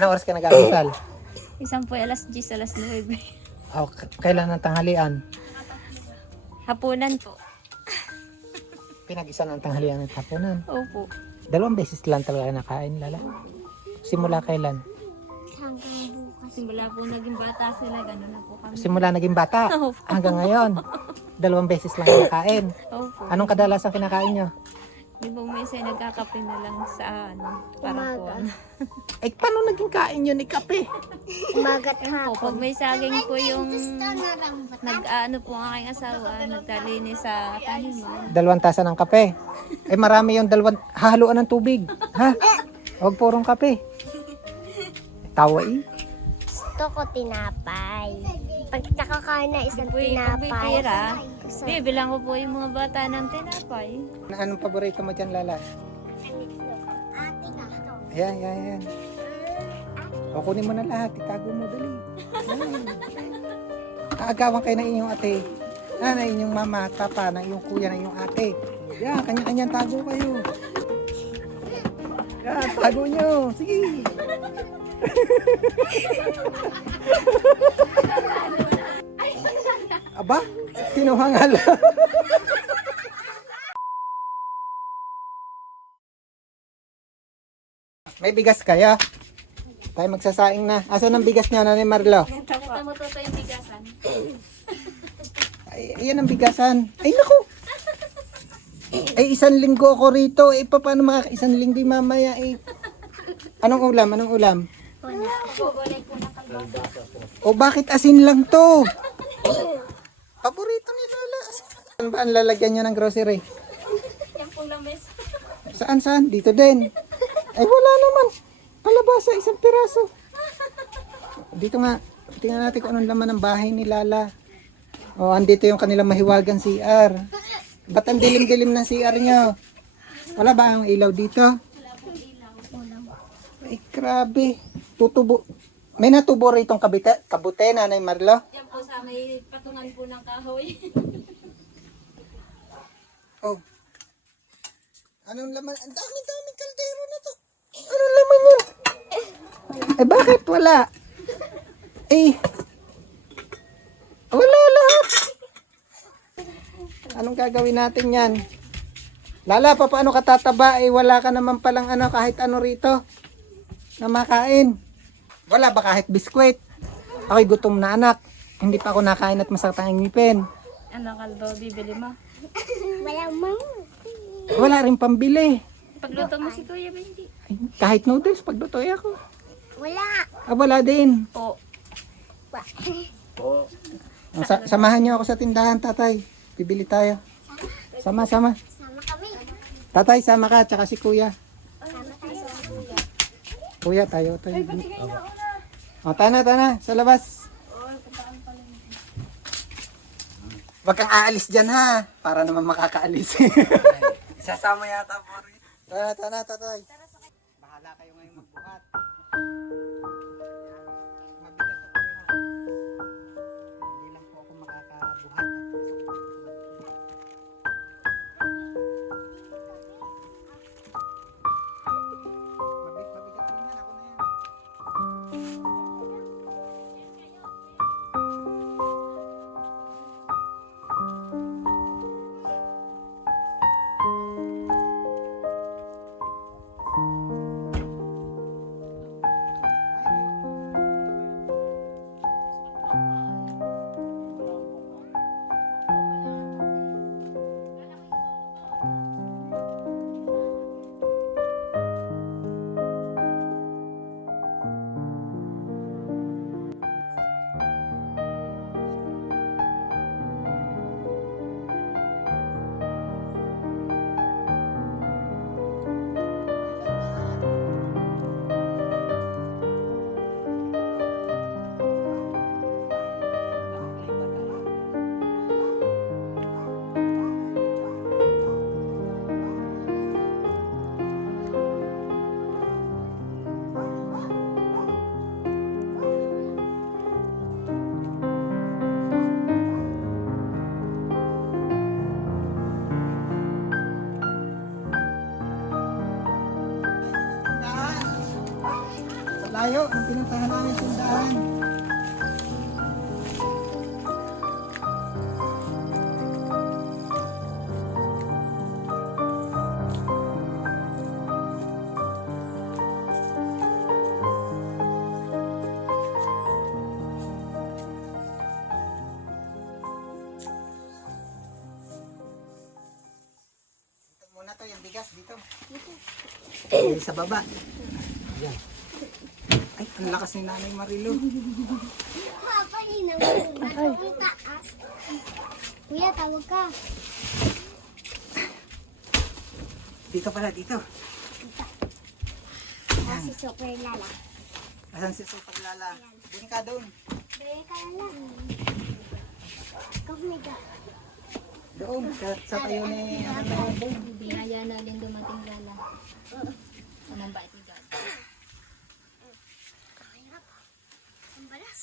Anong oras ka nag-aaral? Isang po ay alas 10, alas 9. Oh, kailan ng tanghalian? Hapunan po. Pinag-isa ng tanghalian at hapunan. Opo. 2 beses lang talaga nakain, Lala. Simula kailan? Hanggang bukas. Simula po naging bata sila, gano'n na po kami. Simula naging bata Opo. hanggang ngayon. 2 beses lang nakain. Opo. Anong kadalasan kinakain nyo? Yung po may isa nagkakape na lang sa para po Eh, paano naging kain yun ni kape? Umagat Ayun po, pag hapon. may saging po yung po ang aking asawa, nagtalinis sa taniman. 2 tasa ng kape. Eh, marami yung 2, hahaluan ng tubig. Ha? Huwag purong kape. Tawa eh. Gusto ko tinapay. Pag nakakain na isang Pag may tinapay. pera, bibilang ko po yung mga bata ng tinapay. Anong paborito mo dyan, Lala? Ayan, ayan, ayan. O, kunin mo na lahat. Itago mo, dali. Ayan. Kaagawan kayo ng inyong ate. Na inyong mama, papa, ng iyong kuya, ng iyong ate. Yan, kanya-kanyang tago kayo. Yan, tago nyo. Sige. Aba, sinuhangal. May bigas kaya? Tayo magsasaing na. Asan ang bigas niya, Nanay Marlo? Kita mo to yung bigasan. Ay, ayan ang bigasan. Ay, naku! Ay, 1 linggo ako rito. Eh, paano mga 1 linggo mamaya eh? Anong ulam? Anong ulam? O, bakit asin lang to? Paborito ni Lola. Saan ba ang lalagyan niyo ng grocery? Yan po lamis. Saan? Dito din. Ay, wala naman. Kalabasa, 1 piraso. Dito nga. Tingnan natin kung anong laman ng bahay ni Lala. O, andito yung kanilang mahiwagang CR. Ba't ang dilim-dilim ng CR nyo? Wala ba ang ilaw dito? Ay, grabe. Tutubo. May natubo rito kabute, Nanay Marlo. Yan po sa may patungan po ng kahoy. Oh. Anong laman? Ang dami-daming kaldero na to. Anong laman yun? Eh, bakit wala? Eh, wala lahat. Anong gagawin natin yan? Lala, paano ka tataba? Eh, wala ka naman palang kahit ano rito na makain. Wala ba kahit biskwit? Ako'y gutom na anak. Hindi pa ako nakain at masakit ang ngipin. Ano kalbo, bibili mo? Wala mang. Wala rin pambili. Pagluto mo si Kuya Benji. Ay, kahit noodles, paglutoy ako. Wala. Wala din. Po. Samahan niyo ako sa tindahan, tatay. Bibili tayo. Sama. Sama kami. Tatay, sama ka, tsaka si kuya. Sama tayo. Kuya, tayo. O, tana, sa labas. Wag kang aalis dyan, ha? Para naman makakaalis. Sasama yata po rin. Tana, tatay. Bahala kayo ngayon magbuhat. Mabigat ako rin, ha? Hindi lang po ako makakabuhat. Mabigat din yan, ako na yan. layo ng pinuntahan namin tindahan. Muna to, yung bigas dito. Ay, sa baba. Ayan. Ay, ang lakas ni Nanay Marilo. Kuya, tawag ka. Dito pala, dito. Si Super Lala. Asan si Super Lala? Doon ka doon. Bere ka lang. Kumiga. Doon, sa tayo ni ano doon. Binaya na din dumating Lala. Anong bait ni God? Ang balas.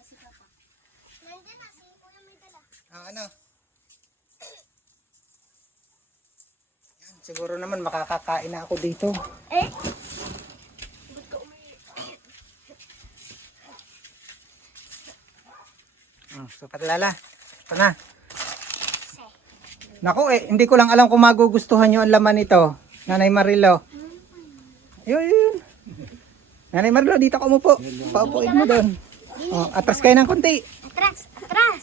Kasi papa. Nandiyan na, si Kuya may dala. Ano? Yan, siguro naman makakakain na ako dito. Eh? Super Lala. Ito na. Naku hindi ko lang alam kung magugustuhan nyo ang laman nito. Nanay Marilo. Yun. Nanay Marilo, dito ka umupo. Paupuin mo doon. Oh, atras kayo ng konti. Atras! Atras!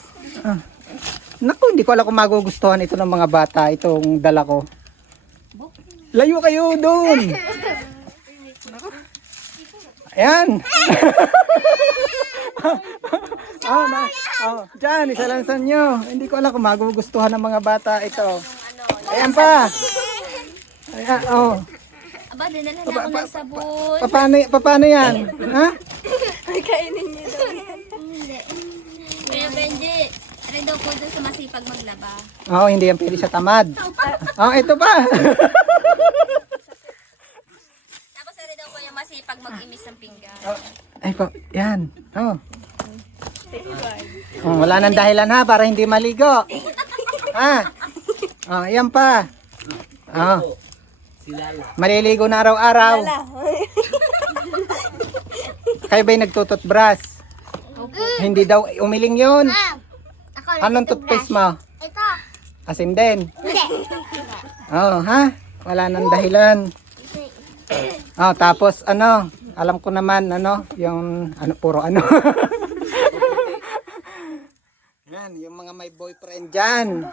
Naku, hindi ko alam kung magugustuhan ito ng mga bata, itong dala ko. Layo kayo doon. Ayan. Diyan, isalansan nyo. Hindi ko alam kung magugustuhan ng mga bata ito. Ayan pa. Ayan, Aba, dinala na ako ng sabon. Paano yan? Ha? Kuya Benji, aray daw po doon sa masipag maglaba. Hindi yan pwede sa tamad. Ito pa. Tapos aray daw po yung masipag mag-imis ng pinggan. Ay po, yan. Wala nang dahilan ha, para hindi maligo. Yan pa. Maliligo na araw-araw. Kayo ba'y nagtututbrush? Hindi daw umiling yun. Ako Anong toothpaste mo? Ito. Asin din. Hindi. Wala nang dahilan. Tapos alam ko naman yung puro Yan, yung mga may boyfriend dyan.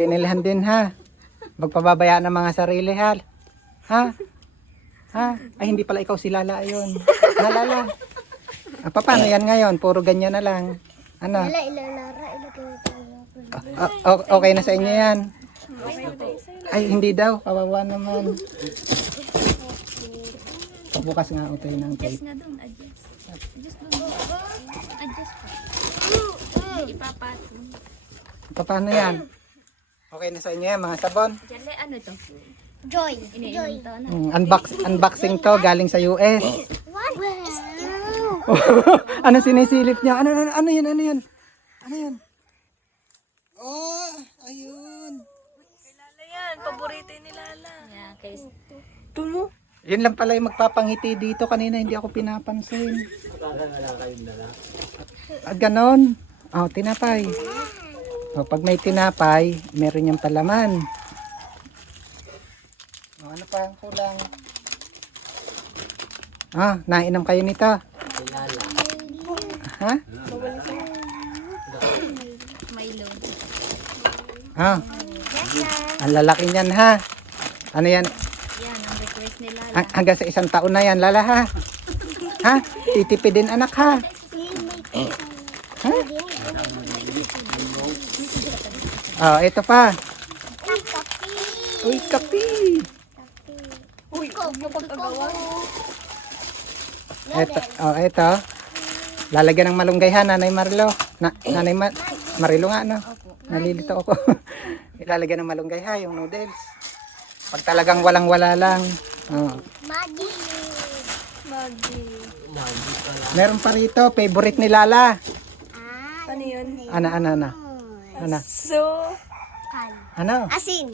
Binilhan din ha. Magpababaya ng mga sarili ha. Ay, hindi pala ikaw si Lala yun. Lala. Paano yan ngayon? Puro ganyan na lang. Lala, ilalara, ilagay. Okay na sa inyo yan. Ay, hindi daw. Kawawa naman. Bukas nga tayo ng tape. Adjust nga doon, adjust. Adjust doon. Adjust po. Ipapatong. Paano yan? Okay na sa inyo yan, mga sabon? Jale, ano to? Joy. Iniinom to na. Unboxing to galing sa US. What? Ano sinisilip niya? Ano yan? Ano yan? Ayun. Paborito ni Lala. Yeah, kay Yun lang pala yung magpapangiti dito. Kanina hindi ako pinapansin. Ganon. Tinapay. Pag may tinapay, meron yung palaman. Ano pa ang kulang? Nainom kayo nito? Ha? Milo. Ang lalaki niyan ha. Ano yan? Yan, ang request ni Lala. Hanggang sa 1 taon na yan, Lala ha? Ha? Titipidin anak ha? Ito pa. Uy, kapi. Ito. Lalagyan ng malunggay ha, Nanay Marilo. Nanay Marilo nga, no? Nalilito ako. Ilalagyan ng malunggay ha, yung noodles. Pag talagang walang-wala lang. Maggie. Meron pa rito, favorite ni Lala. Ano yun? Ano? Kan. Ano? Asin.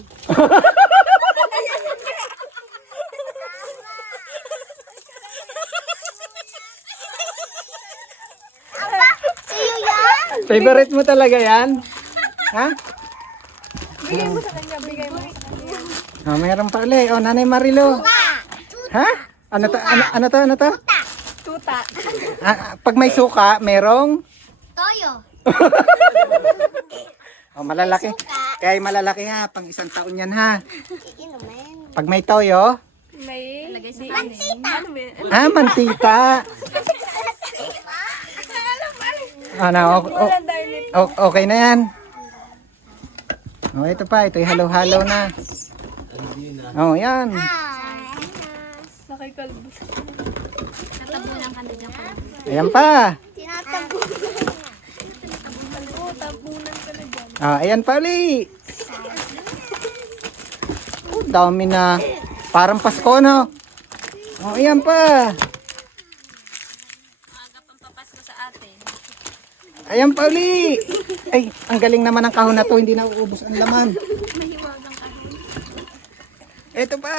Sa'yo yan? Favorite mo talaga yan? Ha? Bigay mo sa kanya, bigay mo sa kanya. Oh, meron pa ulit. Oh, Nanay Marilo. Ha? Ano to? Ano to? Tuta. Pag may suka, merong Toyo. oh, malalaki. Kaya malalaki ha, pang 1 taon yan ha. Iinumin. Pag may toyo, May lagay sa anin. Ano ba? mantika. Ano, okay na yan. Oh, ito pa, ito'y halo-halo na. Oh, yan. Nakikalbos. Natabunan ka na dyan. Ayan pa. Tinatabu. Oo, tabunan ka na dyan. Ah, ayan pa ulit. Oh, dami na. Parang Pasko, no? Oh, ayan pa. Maaga pang papasko sa atin. Ayan pa uli. Ay, ang galing naman ng kahon na to. Hindi na uubos ang laman. Mahiwagang kahon. Ito pa.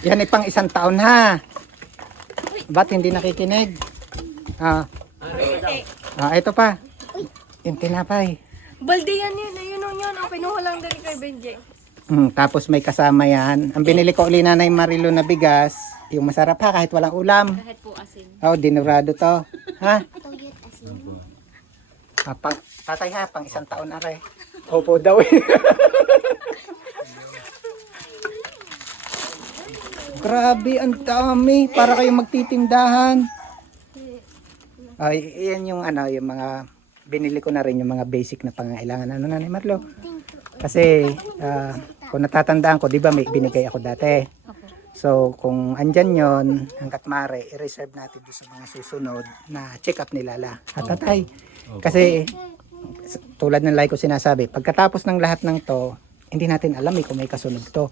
Yan ay pang 1 taon ha. Ba't hindi nakikinig? Ito pa. Yung tinapay. Balde yan yun. Ayun o yun. Ang pinuha lang din kay Benji. Tapos may kasama yan. Ang binili ko uli Nanay Marilo na bigas. Yung masarap ha kahit walang ulam. Kahit po asin. Oh, dinurado to. Ha? Tuyot asin. Tatay ha, pang 1 taon aray. Opo daw eh. Grabe, ang dami. Para kayong magtitindahan. Ay, yan yung yung mga binili ko na rin yung mga basic na pangangailangan. Ano Nanay Marlo? Kasi kung natatandaan ko, di ba may binigay ako dati. So, kung andyan yon hanggat maaari, i-reserve natin doon sa mga susunod na check-up ni Lala. At tatay. Kasi, tulad ng like ko sinasabi, pagkatapos ng lahat ng to, hindi natin alam kung may kasunod to.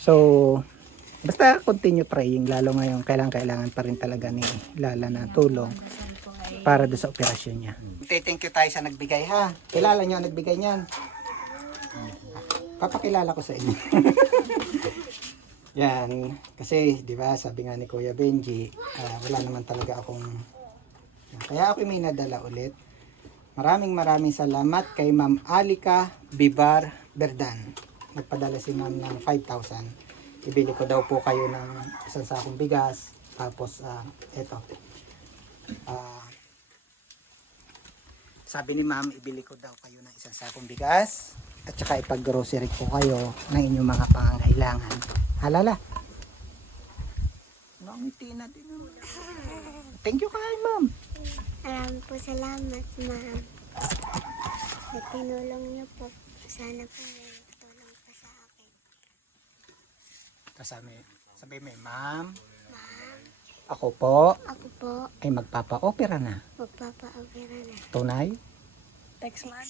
So, basta continue praying, lalo ngayon, kailangan pa rin talaga ni Lala na tulong para doon sa operasyon niya. Thank you tayo sa nagbigay ha. Kilala niyo ang nagbigay niyan. Papakilala ko sa inyo. Yan, kasi 'di ba, sabi nga ni Kuya Benji, wala naman talaga akong kaya ako may nadala ulit. Maraming salamat kay Ma'am Alika Bibar Berdan. Nagpadala si Ma'am ng 5,000. Ibili ko daw po kayo ng 1 sakong bigas. Tapos eto. Sabi ni Ma'am, ibili ko daw kayo ng 1 sakong bigas. At saka ipag-grocery ko kayo ng inyong mga pangangailangan. Halala. Nangiti na din naman. Thank you kay Ma'am. Maraming po salamat, ma'am. Sa tinulong niyo po. Sana po may tulong pa sa akin. Sabi mo, Ma'am, ako po Ako po, ay magpapa-opera na. magpapa-opera na. Tunay? Text man.